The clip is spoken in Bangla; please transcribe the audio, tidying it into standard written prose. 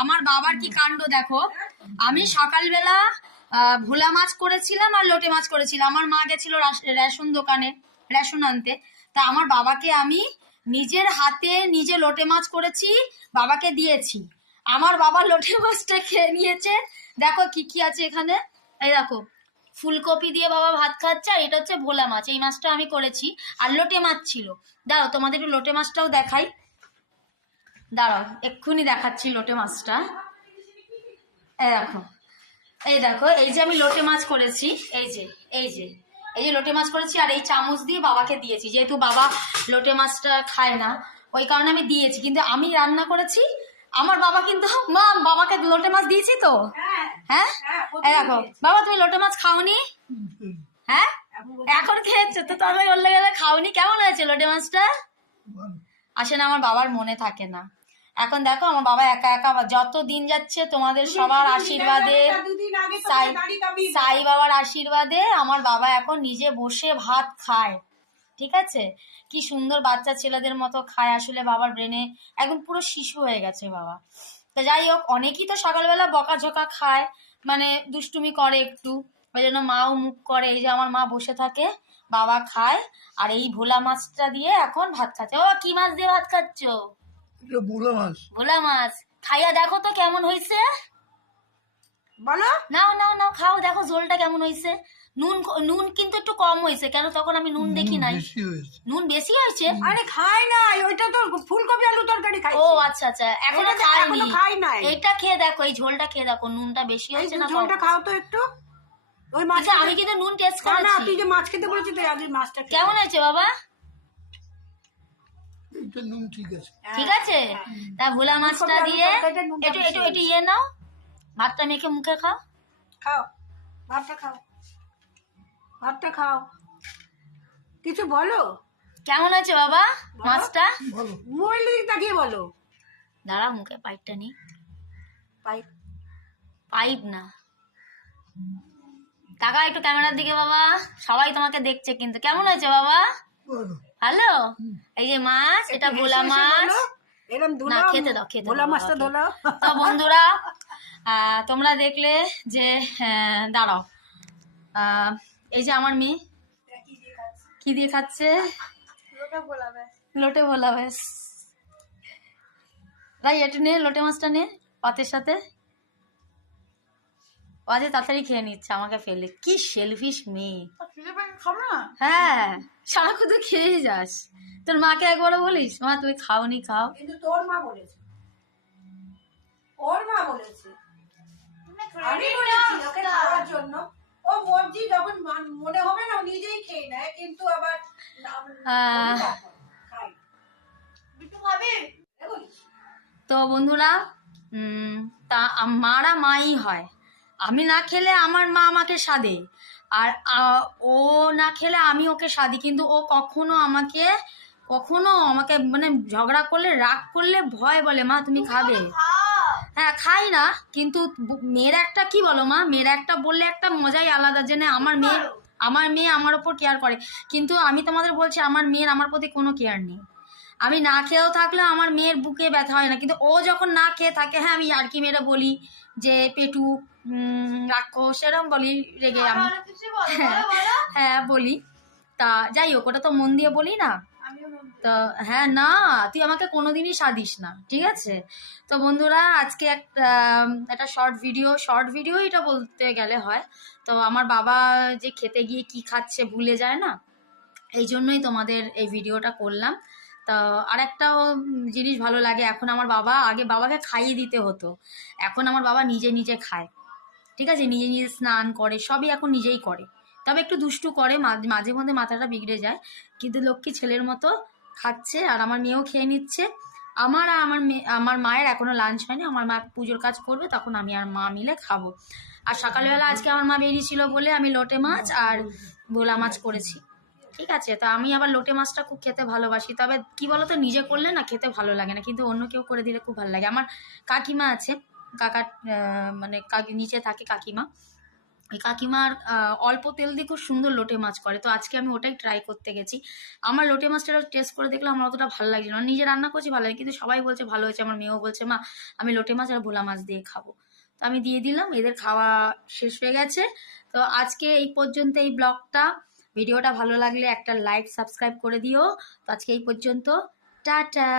আমার বাবার কি কাণ্ড দেখো। আমি সকালবেলা ভোলা মাছ করেছিলাম আর লোটে মাছ করেছিলাম। আমার মা গেছিল রেশন দোকানে রেশন আনতে। তা আমার বাবাকে আমি নিজের হাতে নিজে লোটে মাছ করেছি, বাবাকে দিয়েছি। আমার বাবা লোটে মাছটা খেয়ে নিয়েছে। দেখো কি কি আছে এখানে, এই দেখো ফুলকপি দিয়ে বাবা ভাত খাচ্ছে। আর এটা হচ্ছে ভোলা মাছ, এই মাছটা আমি করেছি। আর লোটে মাছ ছিল। দাঁড়াও তোমাদের একটু লোটে মাছটাও দেখাই, দাঁড়াও এক্ষুনি দেখাচ্ছি লোটে মাছটা। এই দেখো এই যে আমি লোটে মাছ করেছি, এই যে লোটে মাছ করেছি। আর এই চামচ দিয়ে বাবাকে দিয়েছি, যেহেতু বাবা লোটে মাছটা খায় না ওই কারণে আমি দিয়েছি। কিন্তু আমি রান্না করেছি, আমার বাবা কিন্তু মা বাবাকে লোটে মাছ দিয়েছি তো। হ্যাঁ এই দেখো বাবা, তুমি লোটে মাছ খাওনি? হ্যাঁ এখন খেয়েছো তো, তবে বললে গেলে খাওনি। কেমন হয়েছে লোটে মাছটা? আসলে আমার বাবার মনে থাকে না। এখন দেখো আমার বাবা একা একা, যত দিন যাচ্ছে তোমাদের সবার আশীর্বাদে, সাই বাবার আশীর্বাদে আমার বাবা এখন নিজে বসে ভাত খায়। ঠিক আছে, কি সুন্দর বাচ্চা ছেলেদের মতো খায়। আসলে বাবার ব্রেনে একদম পুরো শিশু হয়ে গেছে বাবা। তো যাই হোক, অনেকেই তো সকালবেলা বকাঝকা খায়, মানে দুষ্টুমি করে একটু, ওই জন্য মাও মুখ করে। এই যে আমার মা বসে থাকে, বাবা খায়। আর এই ভোলা মাছটা দিয়ে এখন ভাত খাচ্ছে। ও কি মাছ দিয়ে ভাত খাচ্ছ? ভোলা মাছ। খাইয়া দেখো তো কেমন হয়েছে, বলো। নাও নাও নাও খাও, দেখো ঝোলটা কেমন হয়েছে। নুন নুন কিন্তু একটু কম হয়েছে। কেন? তখন আমি নুন দেখি নাই। নুন বেশি হয়েছে? আরে খাই নাই, ওইটা তো ফুলকপি আলু তরকারি খাই। ও আচ্ছা আচ্ছা, এখনো খাই নাই। এইটা খেয়ে দেখো, এই ঝোলটা খেয়ে দেখো, নুনটা বেশি হয়েছে না? ঝোলটা খাও তো একটু। ওই মাছ আমি কিন্তু নুন টেস্ট করেছি। না, তুই যে মাছ খেতে বলেছিস তাই আগে মাছটা কেমন হয়েছে বাবা? নুন ঠিক আছে, ঠিক আছে। তা ভোলা মাছটা দিয়ে একটু একটু একটু ইয়ে নাও, ভাতটা মেখে মুখে খাও। খাও ভাতটা, খাও ভাতটা, খাও। কিছু বলো, কেমন হয়েছে বাবা মাছটা? মোবাইল দিকে তাকিয়ে বলো। দাঁড়া মুখে পাইপটা নি। পাইপ পাইপ না, টাকা একটু ক্যামেরার দিকে বাবা, সবাই তোমাকে দেখছে কিন্তু। কেমন হয়েছে বাবা? ভালো। এই যে মাছ, এটা ভোলা মাছ। না খেতে দাও, খেতে ভোলা মাছটা ধোলো। তো বন্ধুরা তোমরা দেখলে যে দাঁড়াও, এই যে আমার মেয়ে কি দিয়ে খাচ্ছে, লোটে ভোলা ব্যাস। তাই এটা নে, লোটে মাছটা নে পাতের সাথে। আজ তাড়াতাড়ি খেয়ে নিচ্ছে আমাকে ফেলে। কি সেলফিশ মেয়ে। হ্যাঁ সারাক্ষণ তুই খেয়েই যাস। তোর মাকে একবারও বলিস মা তুমি খাওনি? খাও। কিন্তু তোর মা বলেছে, ওর মা বলেছে, আমি বলেছি ওকে খাওয়ার জন্য। ও মর্জি যখন মনে হবে না নিজেই খেয়ে নেয়, কিন্তু আবার তো বন্ধুরা তা মারা মাই হয়। আমি না খেলে আমার মা আমাকে সাধে, আর ও না খেলে আমি ওকে সাধি। কিন্তু ও কখনো আমাকে মানে ঝগড়া করলে, রাগ করলে ভয় বলে মা তুমি খাবে। হ্যাঁ খাই না, কিন্তু মেয়ের একটা কি বলো মা, মেয়ের একটা বললে একটা মজাই আলাদা, যে না আমার মেয়ে আমার ওপর কেয়ার করে। কিন্তু আমি তোমাদের বলছি আমার মেয়ের আমার প্রতি কোনো কেয়ার নেই। আমি না খেয়েও থাকলে আমার মেয়ের বুকে ব্যথা হয় না, কিন্তু ও যখন না খেয়ে থাকে, হ্যাঁ আমি ইয়ার্কি মেরে বলি যে পেটু রাক্ষস এরকম বলি, রেগে আমি। হ্যাঁ বলি। তা যাই হোক, ওটা তো মন দিয়ে বলি না। তো হ্যাঁ না, তুই আমাকে কোনোদিনই সাধিস না, ঠিক আছে? তো বন্ধুরা আজকে একটা শর্ট ভিডিও এটা বলতে গেলে হয়। তো আমার বাবা যে খেতে গিয়ে কি খাচ্ছে ভুলে যায় না, এই জন্যই তোমাদের এই ভিডিওটা করলাম। তো আর একটাও জিনিস ভালো লাগে, এখন আমার বাবা, আগে বাবাকে খাইয়ে দিতে হতো, এখন আমার বাবা নিজে নিজে খায়। ঠিক আছে, নিজে নিজে স্নান করে, সবই এখন নিজেই করে। তবে একটু দুষ্টু করে, মাঝে মধ্যে মাথাটা বিগড়ে যায়, কিন্তু লক্ষ্মী ছেলের মতো খাচ্ছে। আর আমার মেয়েও খেয়ে নিচ্ছে। আমার মায়ের এখনো লাঞ্চ হয়নি, আমার মা পুজোর কাজ করবে, তখন আমি আর মা মিলে খাবো। আর সকালবেলা আজকে আমার মা বেরিয়েছিল বলে আমি লোটে মাছ আর ভোলা মাছ করেছি। ঠিক আছে, তো আমি আবার লোটে মাছটা খুব খেতে ভালোবাসি। তবে কি বলতো, নিজে করলে না খেতে ভালো লাগে না, কিন্তু অন্য কেউ করে দিলে খুব ভালো লাগে। আমার কাকিমা আছে, কাকার মানে নিচে থাকে কাকিমা, ওই কাকিমার অল্প তেল দিয়ে খুব সুন্দর লোটে মাছ করে, তো আজকে আমি ওটাই ট্রাই করতে গেছি। আমার লোটে মাছটা টেস্ট করে দেখলাম আমার অতটা ভালো লাগছিল না, নিজে রান্না করছি ভালো লাগে, কিন্তু সবাই বলছে ভালো হয়েছে। আমার মেয়েও বলছে মা আমি লোটে মাছ আর ভোলা মাছ দিয়ে খাবো, তো আমি দিয়ে দিলাম। এদের খাওয়া শেষ হয়ে গেছে। তো আজকে এই পর্যন্ত এই ব্লগটা। ভিডিওটা ভালো লাগলে একটা লাইক সাবস্ক্রাইব করে দিও। তো আজকে এই পর্যন্ত, টাটা।